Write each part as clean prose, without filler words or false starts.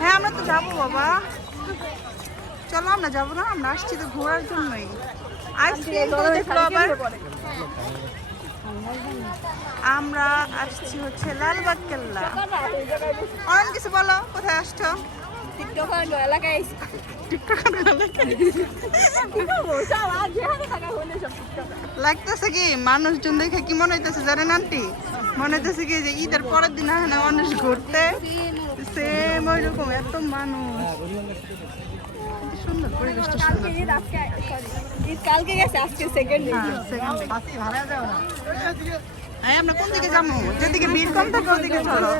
হ্যাঁ আমরা তো যাবো বাবা, চলো আমরা যাবো না, আমরা আসছি তো ঘোরার জন্যই। আইসক্রিম তো দেখলো আবার। আমরা আসছি হচ্ছে লালবাগ কেল্লা। অনেক কিছু বলো, কোথায় আসছো? লাগতেছে কি মানুষজন দেখে কি মনে হইতেছে জানেন আন্টি? মনে হইতেছে কি যে ঈদের পরের দিন না মানুষ ঘুরতে, সেম ওই রকম এত মানুষ। সুন্দর পরিবেশটা, সুন্দর। কালকে গেছে, আজকে সেকেন্ড ডে। হ্যাঁ আমরা কোন দিকে যাবো? যেদিকে ভিড় কম থাকে ওদিকে চলো,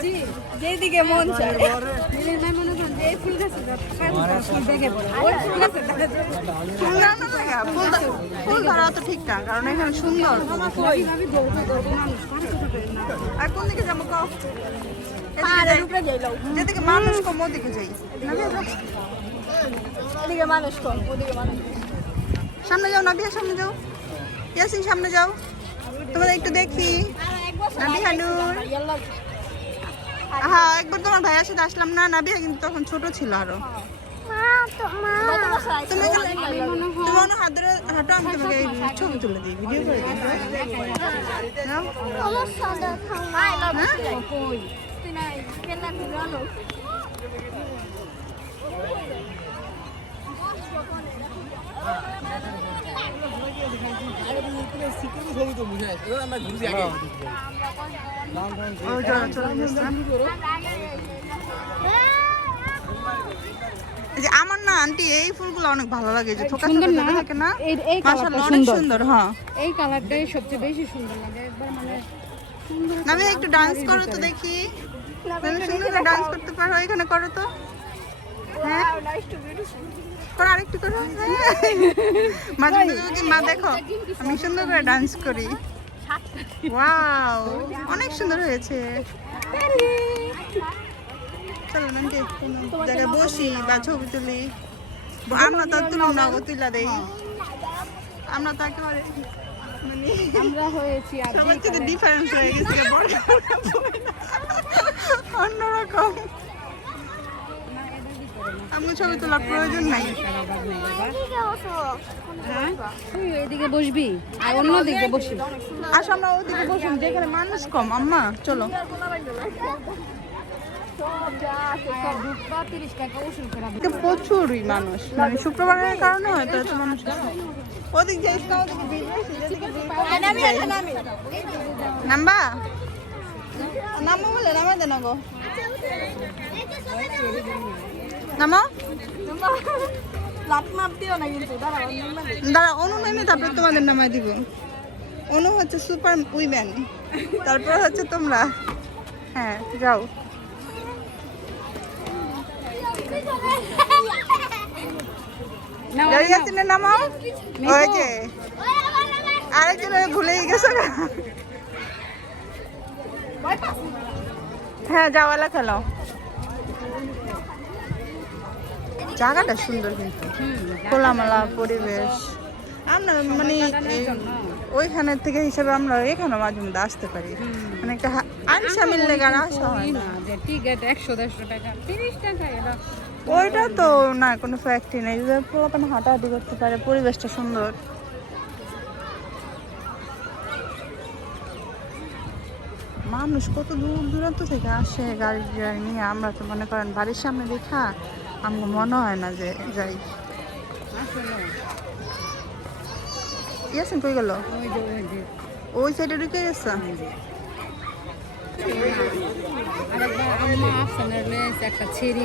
যেদিকে মন চায়। ফুল ধরা তো ঠিক না, কারণ এখানে সুন্দর। আর কোন দিকে যাবো কও? যেদিকে মানুষ কম ওদিকে যাই। এদিকে মানুষ কম, ওদিকে মানুষ। সামনে যাও নাবিয়া, সামনে যাও। ইয়াসিন সামনে যাও, তোমাদের একটু দেখি। নাবিহা নূর, হ্যাঁ একবার তোমার ভাইয়ের সাথে আসলাম না, নাবিহা কিন্তু তখন ছোট ছিল আরো। তুমি তোমার হাত ধরে হাঁটো, আমি তোমাকে ছবি তুলে দিই, ভিডিও করে দিই। আমার না আন্টি এই ফুলগুলো অনেক ভালো লাগে, যে থোকা থোকা থাকে না, মাশাআল্লাহ অনেক সুন্দর। হ্যাঁ এই কালারটাই সবচেয়ে বেশি সুন্দর লাগে, একবার মানে সুন্দর। নামি একটু ডান্স করো তো দেখি, সুন্দর ডান্স করতে পারো, এখানে করো তো। হ্যাঁ করো, আরেকটু করো। মাঝে মাঝে মা দেখো আমি সুন্দর করে ডান্স করি। ওয়াও অনেক সুন্দর হয়েছে। চলো নাকি জায়গায় বসি বা ছবি তুলি। আমরা তো তুলুম না, ও তুলা দেই। আমরা তো একেবারে মানে আমরা হয়েছি সবার থেকে ডিফারেন্স হয়ে গেছে, অন্যরকম। আমি ছবি তোলার প্রয়োজন নাই। এদিকে বসবি আর অন্য দিকে বসি। আসো আমরা ওদিকে বসি যেখানে মানুষ কম। আম্মা চলো। প্রচুরই মানুষ, মানে শুক্রবারের কারণে হয়তো এত মানুষ। ওদিক যাইস না, ওদিকে ভিড় বেশি, যেদিকে নাম্বা নামো বলে নামাই দেন গো, নামো। দাঁড়া অনু নেমে তারপরে তোমাদের নামাই দিব। অনু হচ্ছে সুপার উইম্যান, তারপর হচ্ছে তোমরা। হ্যাঁ যাও। নামাও। ওই যে আরেকজনের ভুলেই গেছো। হ্যাঁ যাওয়ালা খেলাও। জায়গাটা সুন্দর কিন্তু খোলামেলা পরিবেশ। আমরা মানে ওইখানে থেকে হিসাবে আমরা এখানে মাঝে মধ্যে আসতে পারি, মানে একটা আনসা মিললে গাড়া আসা হয় না। টিকিট 100-150 টাকা, 30 টাকা। ওইটা তো না কোনো ফ্যাক্টরি নেই, পুরোনো হাঁটাহাঁটি করতে পারে, পরিবেশটা সুন্দর। মানুষ কত দূর দূরান্ত থেকে আসে গাড়ি নিয়ে। আমরা তো মনে করেন বাড়ির সামনে দেখা আমার মনে হয় না যে যাই। ইয়াসিন কই গেল? ওই সাইডে ঢুকে গেছে। একটা ছেড়ি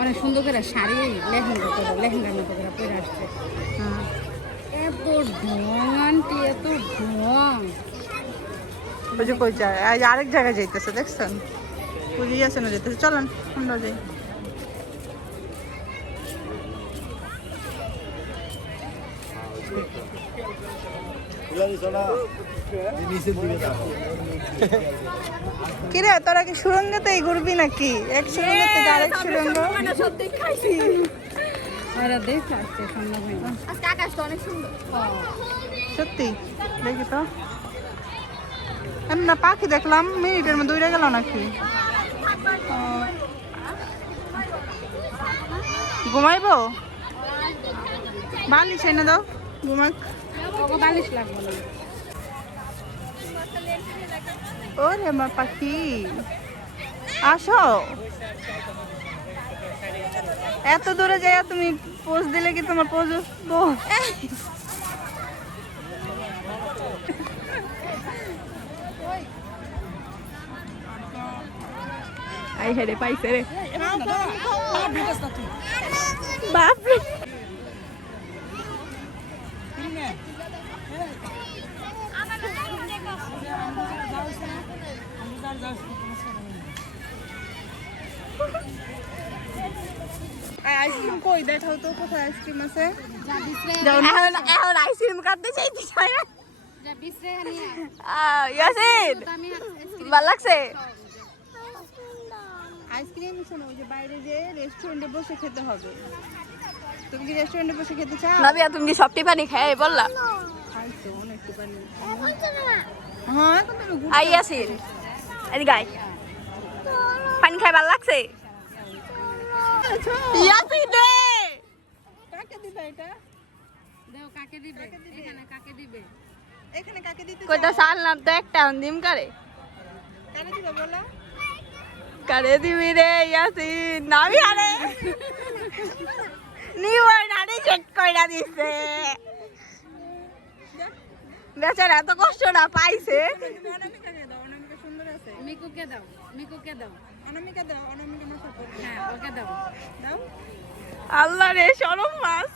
অনেক সুন্দর করে শাড়ি লেহেঙ্গার মতো করে পরে আসছে। এত ঢং আন্টি, এত ঢং। ওই যে কই যায়, আরেক জায়গায় যাইতেছে দেখছেন, বুঝে গেছে না যেতেছে। চলেন আমরা যাই। কিরে তোরা কি সুরঙ্গতেই ঘুরবি নাকি? এক সুরঙ্গ থেকে আরেক সুরঙ্গ। সত্যি দেখি তো, এমন না পাখি দেখলাম মিনিটের মধ্যে উড়ে গেল নাকি? ঘুমাইবো বালিশ এনে দাও ঘুমাক। ওকে বালিশ লাগবে না। ওরে আমার পাখি আসো, এত দূরে যাইয়া তুমি পোজ দিলে কি তোমার পোজ উঠবো? আই হেরে পাইছে রে বাপরে। আইসক্রিম কই দেখাও তো, কোথায় আইসক্রিম আছে? এখন আইসক্রিম কাটতে চাইতে চাই না। ইয়াসিন ভাল লাগছে আইসক্রিম? শোনো ওই যে বাইরে যে রেস্টুরেন্টে বসে খেতে হবে। তুমি কি রেস্টুরেন্টে বসে খেতে চাও? নাবিয়া তুমি কি সবটি পানি খাই বললা? খাইছো অনেকটু পানি। হ্যাঁ এখন তুমি আই ইয়াসিন এদিকে আয়, পানি খাই ভাল লাগছে? ইয়াসিন দে কাকে দিবে এটা? দেও কাকে দিবে? এখানে কাকে দিবে? এখানে কাকে দিতে চাও? কইতা সারলাম তো একটা দিম করে কারে দিবে বলো? করে দিবি রে ইয়াসিন। নাবিয়া রে নিবই না রিজেক্ট কইরা দিছে বেচারা, এত কষ্ট না পাইছে। অনামিকাকে দাও, অনামিকা সুন্দর আছে। মিকুকে দাও, মিকুকে দাও। অনামিকা দাও, অনামিকা মাথা করবে। হ্যাঁ ওকে দাও। দাও। আল্লাহ রে শরম মাছ,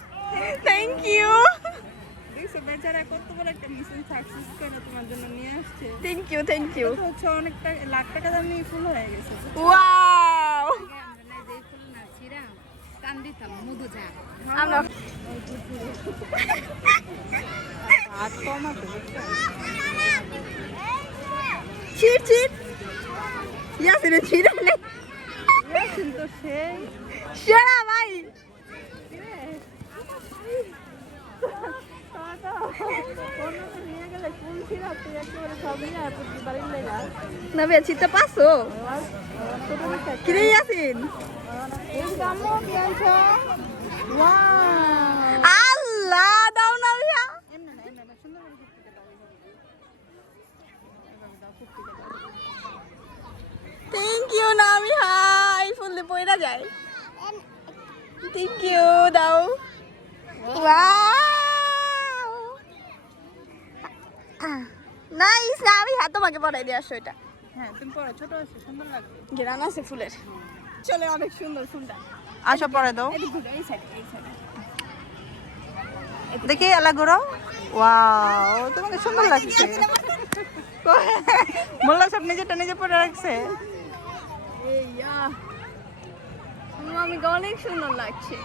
থ্যাংক ইউ দেখছো বেচারা কত বড় একটা মিশন সাকসেস করে তোমার জন্য নিয়ে আসছে। Thank you thank you. এটা হচ্ছে অনেকটা লাখ টাকা দামি ফুল হয়ে গেছে। ওয়াও আমরা না যেই ফুল না ছিঁড়া কান দিতাম মধু যা। আমরা হাত কমাতে ছিট ছিট ইয়াসিন ছিড়ে নে কিন্তু সেই সেরা ভাই। নিয়ে গেলে ফুল ছিঁড়া তুই একেবারে সব নিয়ে আর তুই বাড়ির লেগা নবে ছিতে পাসো কিরে ইয়াসিন? এই জামো বিয়ানছো ওয়াও আল্লাহ দাও না ভাইয়া। এমন না সুন্দর করে ফুটতে দাও। এভাবে দাও ফুটতে দাও। থ্যাংক ইউ না আমি হাই ফুললে পয়রা যায়। থ্যাংক ইউ দাও। ওয়াও নাইস না আমি হাত তোমাকে পরাই দিয়ে আসো। এটা হ্যাঁ তুমি পরে ছোট আছে সুন্দর লাগবে। ঘেরান আছে ফুলের, চলে অনেক সুন্দর ফুলটা। আসো পরে দাও। এদিক ঘুরো, এই সাইড এই সাইড। দেখি এলা ঘুরো। ওয়াও তোমাকে সুন্দর লাগছে। মোল্লা সব নিজেরটা নিজে পরে রাখছে। এই ইয়া মামিকে অনেক সুন্দর লাগছে।